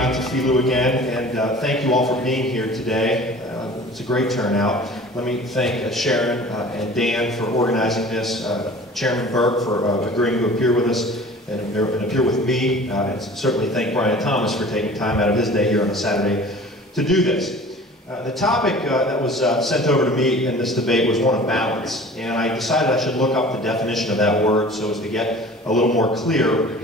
Triantafilou again, and thank you all for being here today. It's a great turnout. Let me thank Sharon and Dan for organizing this, Chairman Burke for agreeing to appear with us and appear with me, and certainly thank Brian Thomas for taking time out of his day here on a Saturday to do this. The topic that was sent over to me in this debate was one of balance, and I decided I should look up the definition of that word so as to get a little more clear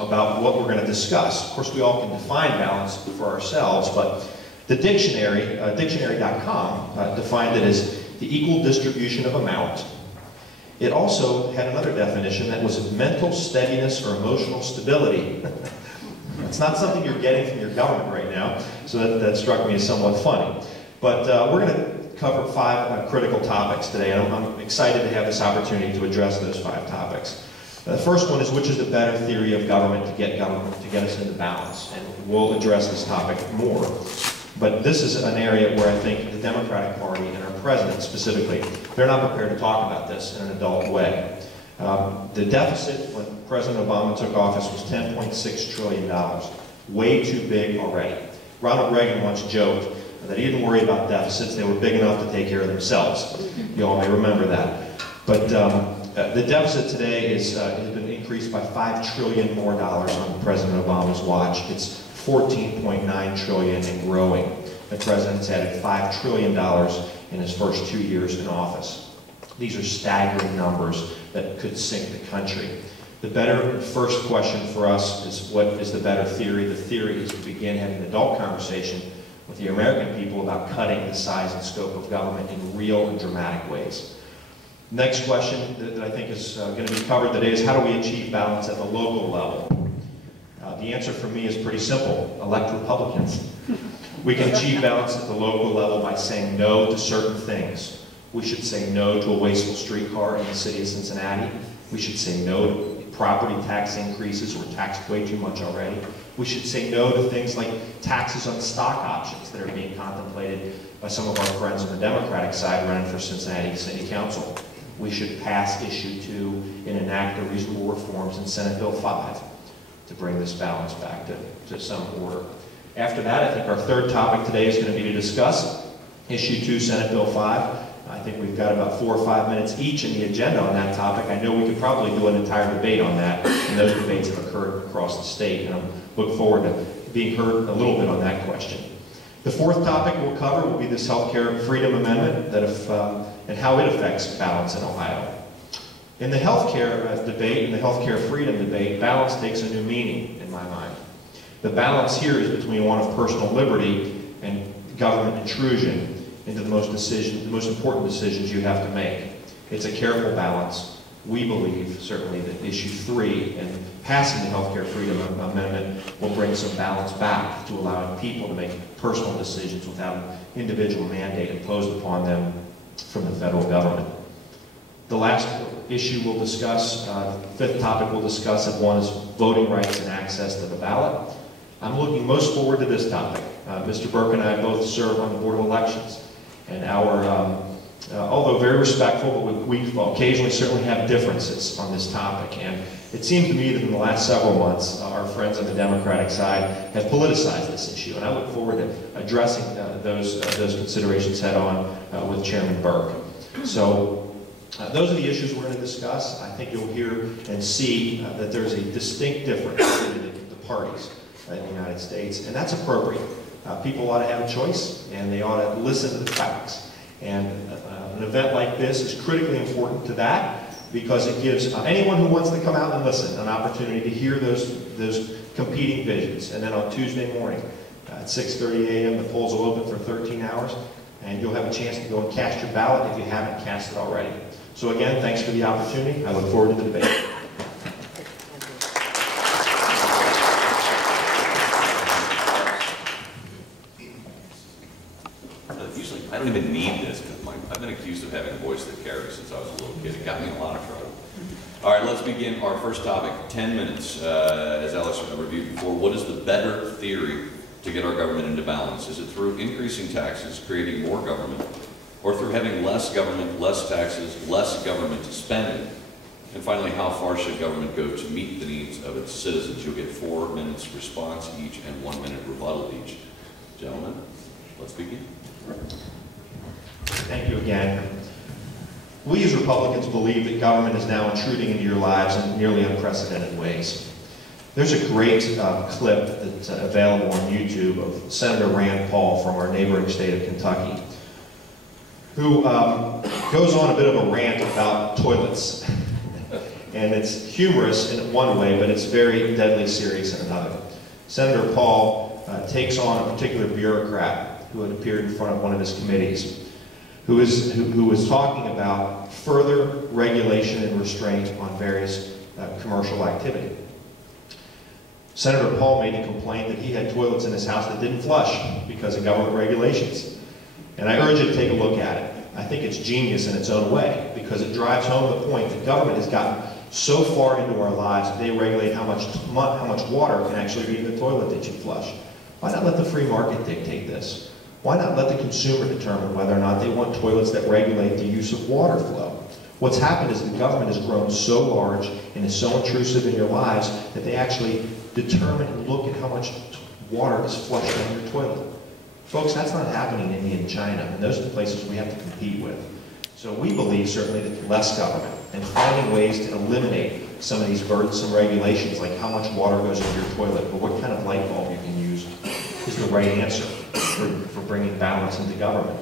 about what we're going to discuss. Of course, we all can define balance for ourselves, but the dictionary, dictionary.com, defined it as the equal distribution of amount. It also had another definition that was mental steadiness or emotional stability. It's not something you're getting from your government right now, so that struck me as somewhat funny. But we're going to cover 5 critical topics today, and I'm excited to have this opportunity to address those 5 topics. The first one is, which is the better theory of government to get us into balance? And we'll address this topic more. But this is an area where I think the Democratic Party and our president specifically, they're not prepared to talk about this in an adult way. The deficit when President Obama took office was $10.6 trillion. Way too big already. Ronald Reagan once joked that he didn't worry about deficits, they were big enough to take care of themselves. You all may remember that. But the deficit today has been increased by $5 trillion more on President Obama's watch. It's $14.9 trillion and growing. The president's added $5 trillion in his first 2 years in office. These are staggering numbers that could sink the country. The better first question for us is, what is the better theory? The theory is to begin having an adult conversation with the American people about cutting the size and scope of government in real and dramatic ways. Next question that I think is going to be covered today is, how do we achieve balance at the local level? The answer for me is pretty simple: elect Republicans. We can achieve balance at the local level by saying no to certain things. We should say no to a wasteful streetcar in the city of Cincinnati. We should say no to property tax increases. We're taxed way too much already. We should say no to things like taxes on stock options that are being contemplated by some of our friends on the Democratic side running for Cincinnati City Council. We should pass Issue 2 and enact the reasonable reforms in Senate Bill 5 to bring this balance back to some order. After that, I think our third topic today is going to be to discuss Issue 2, Senate Bill 5. I think we've got about 4 or 5 minutes each in the agenda on that topic. I know we could probably do an entire debate on that, and those debates have occurred across the state, and I look forward to being heard a little bit on that question. The fourth topic we'll cover will be this healthcare freedom amendment and how it affects balance in Ohio. In the healthcare debate, in the healthcare freedom debate, balance takes a new meaning in my mind. The balance here is between one of personal liberty and government intrusion into the most important decisions you have to make. It's a careful balance. We believe, certainly, that Issue 3 and passing the healthcare freedom amendment will bring some balance back to allowing people to make personal decisions without an individual mandate imposed upon them from the federal government. The last issue we'll discuss, the fifth topic we'll discuss, and one is voting rights and access to the ballot. I'm looking most forward to this topic. Mr. Burke and I both serve on the Board of Elections, and although very respectful, but we occasionally certainly have differences on this topic. And it seems to me that in the last several months, our friends on the Democratic side have politicized this issue, and I look forward to addressing those considerations head on with Chairman Burke. So those are the issues we're going to discuss. I think you'll hear and see that there's a distinct difference between the parties in the United States, and that's appropriate. People ought to have a choice, and they ought to listen to the facts. And an event like this is critically important to that, because it gives anyone who wants to come out and listen an opportunity to hear those competing visions. And then on Tuesday morning at 6:30 a.m., the polls will open for 13 hours, and you'll have a chance to go and cast your ballot if you haven't cast it already. So again, thanks for the opportunity. I look forward to the debate. Usually, I don't even need this, because I've been accused of having a voice that carries since I was a little kid. It got me in a lot of trouble. All right, let's begin our first topic. 10 minutes, as Alex reviewed before. What is the better theory to get our government into balance? Is it through increasing taxes, creating more government, or through having less government, less taxes, less government spending, And finally, how far should government go to meet the needs of its citizens? You'll get 4 minutes response each and 1 minute rebuttal each. Gentlemen, let's begin. Thank you again. We as Republicans believe that government is now intruding into your lives in nearly unprecedented ways. There's a great clip that's available on YouTube of Senator Rand Paul from our neighboring state of Kentucky, who goes on a bit of a rant about toilets. And it's humorous in one way, but it's very deadly serious in another. Senator Paul takes on a particular bureaucrat who had appeared in front of one of his committees, who was talking about further regulation and restraint on various commercial activity. Senator Paul made the complaint that he had toilets in his house that didn't flush because of government regulations. And I urge you to take a look at it. I think it's genius in its own way, because it drives home the point that government has gotten so far into our lives that they regulate how much water can actually be in the toilet that you flush. Why not let the free market dictate this? Why not let the consumer determine whether or not they want toilets that regulate the use of water flow? What's happened is the government has grown so large and is so intrusive in your lives that they actually determine and look at how much water is flushed down your toilet. Folks, that's not happening in India and China, and those are the places we have to compete with. So we believe certainly that less government and finding ways to eliminate some of these burdensome regulations, like how much water goes into your toilet or what kind of light bulb you can use, is the right answer for bringing balance into government.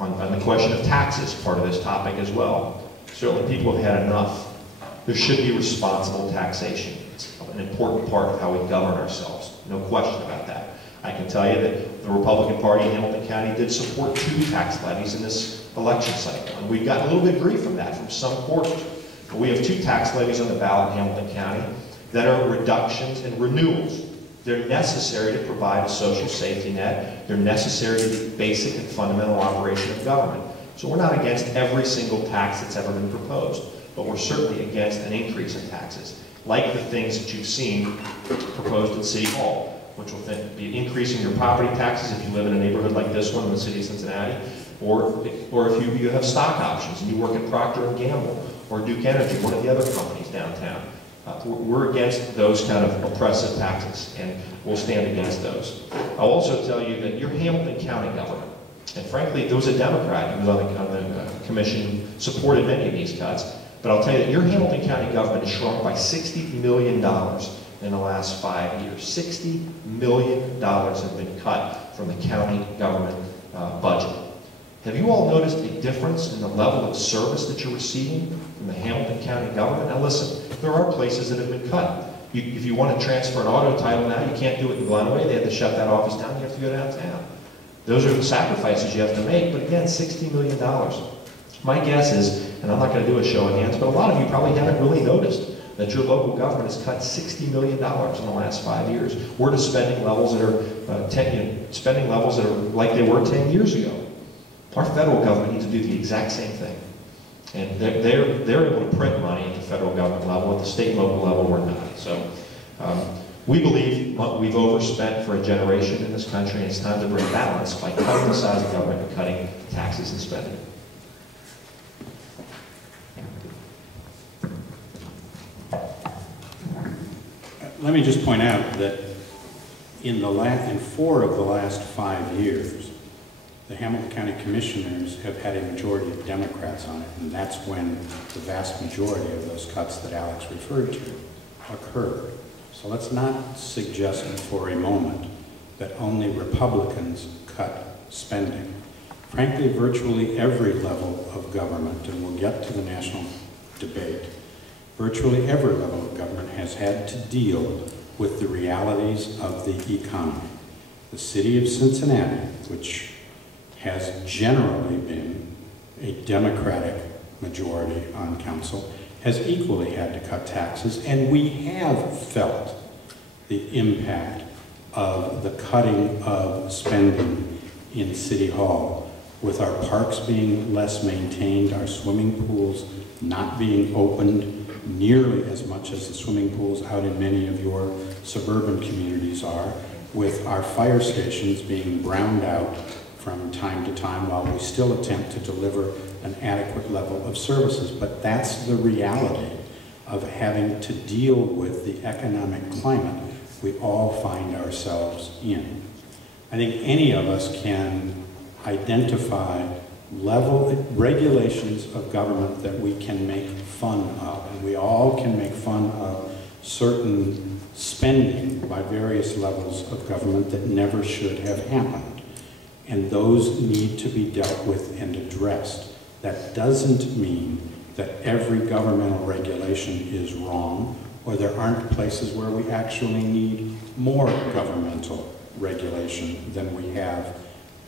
On the question of taxes, part of this topic as well, certainly people have had enough. There should be responsible taxation. It's an important part of how we govern ourselves, no question about that. I can tell you that the Republican Party in Hamilton County did support 2 tax levies in this election cycle, and we got a little bit of grief from that from some quarters. But we have 2 tax levies on the ballot in Hamilton County that are reductions and renewals. They're necessary to provide a social safety net. They're necessary to the basic and fundamental operation of government. So we're not against every single tax that's ever been proposed, but we're certainly against an increase in taxes, like the things that you've seen proposed at City Hall, which will be increasing your property taxes if you live in a neighborhood like this one in the city of Cincinnati, or if you have stock options and you work at Procter & Gamble or Duke Energy, one of the other companies downtown. We're against those kind of oppressive taxes, and we'll stand against those. I'll also tell you that your Hamilton County government, and frankly, there was a Democrat who was on the commission, supported many of these cuts, but I'll tell you that your Hamilton County government has shrunk by $60 million in the last 5 years. $60 million have been cut from the county government budget. Have you all noticed a difference in the level of service that you're receiving from the Hamilton County government? Now listen, there are places that have been cut. If you want to transfer an auto title now, you can't do it in Glenway. They have to shut that office down. You have to go downtown. Those are the sacrifices you have to make. But again, $60 million. My guess is, and I'm not going to do a show of hands, but a lot of you probably haven't really noticed that your local government has cut $60 million in the last 5 years. We're to spending levels that are like they were 10 years ago. Our federal government needs to do the exact same thing. And they're able to print money at the federal government level. At the state and local level, we're not. So we believe we've overspent for a generation in this country, and it's time to bring balance by cutting the size of government and cutting taxes and spending. Let me just point out that in 4 of the last 5 years, the Hamilton County Commissioners have had a majority of Democrats on it, and that's when the vast majority of those cuts that Alex referred to occurred. So let's not suggest for a moment that only Republicans cut spending. Frankly, virtually every level of government, and we'll get to the national debate, virtually every level of government has had to deal with the realities of the economy. The city of Cincinnati, which has generally been a Democratic majority on council, has equally had to cut taxes, and we have felt the impact of the cutting of spending in City Hall, with our parks being less maintained, our swimming pools not being opened nearly as much as the swimming pools out in many of your suburban communities are, with our fire stations being browned out from time to time while we still attempt to deliver an adequate level of services. But that's the reality of having to deal with the economic climate we all find ourselves in. I think any of us can identify regulations of government that we can make fun of, and we all can make fun of certain spending by various levels of government that never should have happened. And those need to be dealt with and addressed. That doesn't mean that every governmental regulation is wrong, or there aren't places where we actually need more governmental regulation than we have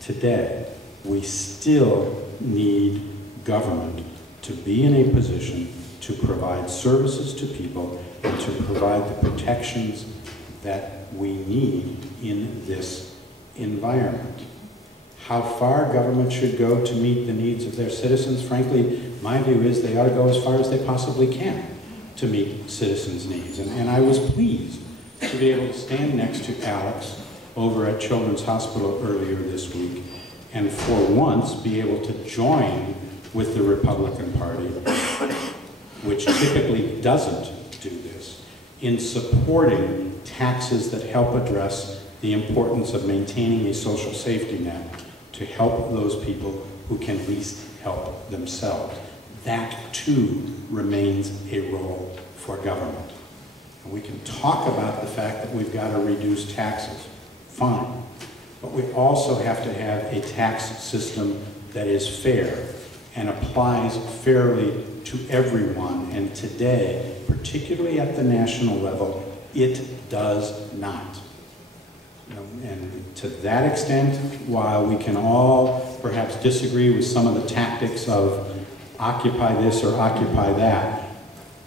today. We still need government to be in a position to provide services to people and to provide the protections that we need in this environment. How far government should go to meet the needs of their citizens, frankly, my view is they ought to go as far as they possibly can to meet citizens' needs. And I was pleased to be able to stand next to Alex over at Children's Hospital earlier this week and for once be able to join with the Republican Party, which typically doesn't do this, in supporting taxes that help address the importance of maintaining a social safety net to help those people who can least help themselves. That too remains a role for government. And we can talk about the fact that we've got to reduce taxes, fine. But we also have to have a tax system that is fair and applies fairly to everyone. And today, particularly at the national level, it does not. And to that extent, while we can all perhaps disagree with some of the tactics of occupy this or occupy that,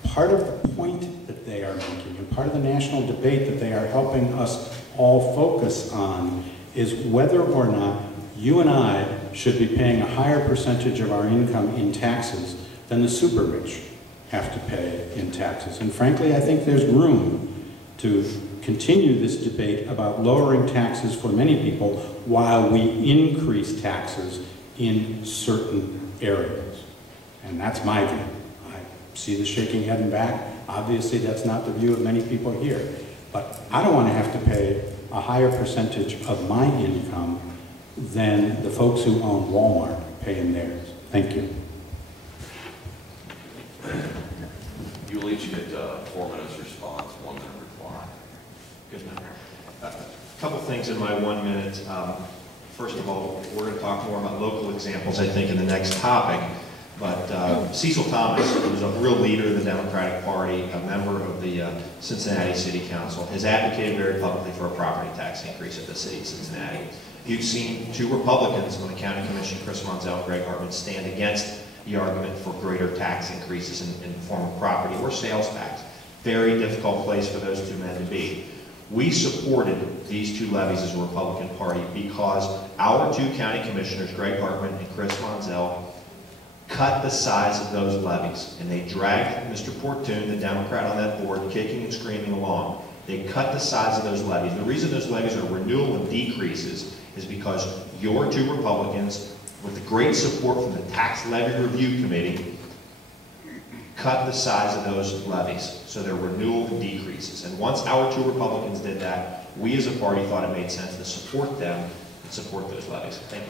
part of the point that they are making and part of the national debate that they are helping us all focus on is whether or not you and I should be paying a higher percentage of our income in taxes than the super rich have to pay in taxes. And frankly, I think there's room to continue this debate about lowering taxes for many people while we increase taxes in certain areas. And that's my view. I see the shaking head and back. Obviously, that's not the view of many people here. But I don't want to have to pay a higher percentage of my income than the folks who own Walmart pay in theirs. Thank you. You'll each get 4 minutes response, 1 minute reply. Good. A couple things in my 1 minute. First of all, we're going to talk more about local examples, I think, in the next topic. But Cecil Thomas, who's a real leader of the Democratic Party, a member of the Cincinnati City Council, has advocated very publicly for a property tax increase at the city of Cincinnati. You've seen two Republicans on the County Commission, Chris Monzel and Greg Hartman, stand against the argument for greater tax increases in the form of property or sales tax. Very difficult place for those two men to be. We supported these two levies as a Republican Party because our two county commissioners, Greg Hartman and Chris Monzel, cut the size of those levies, and they dragged Mr. Portune, the Democrat on that board, kicking and screaming along. They cut the size of those levies. The reason those levies are renewal and decreases is because your two Republicans, with the great support from the Tax Levy Review Committee, cut the size of those levies. So they're renewal and decreases. And once our two Republicans did that, we as a party thought it made sense to support them and support those levies. Thank you.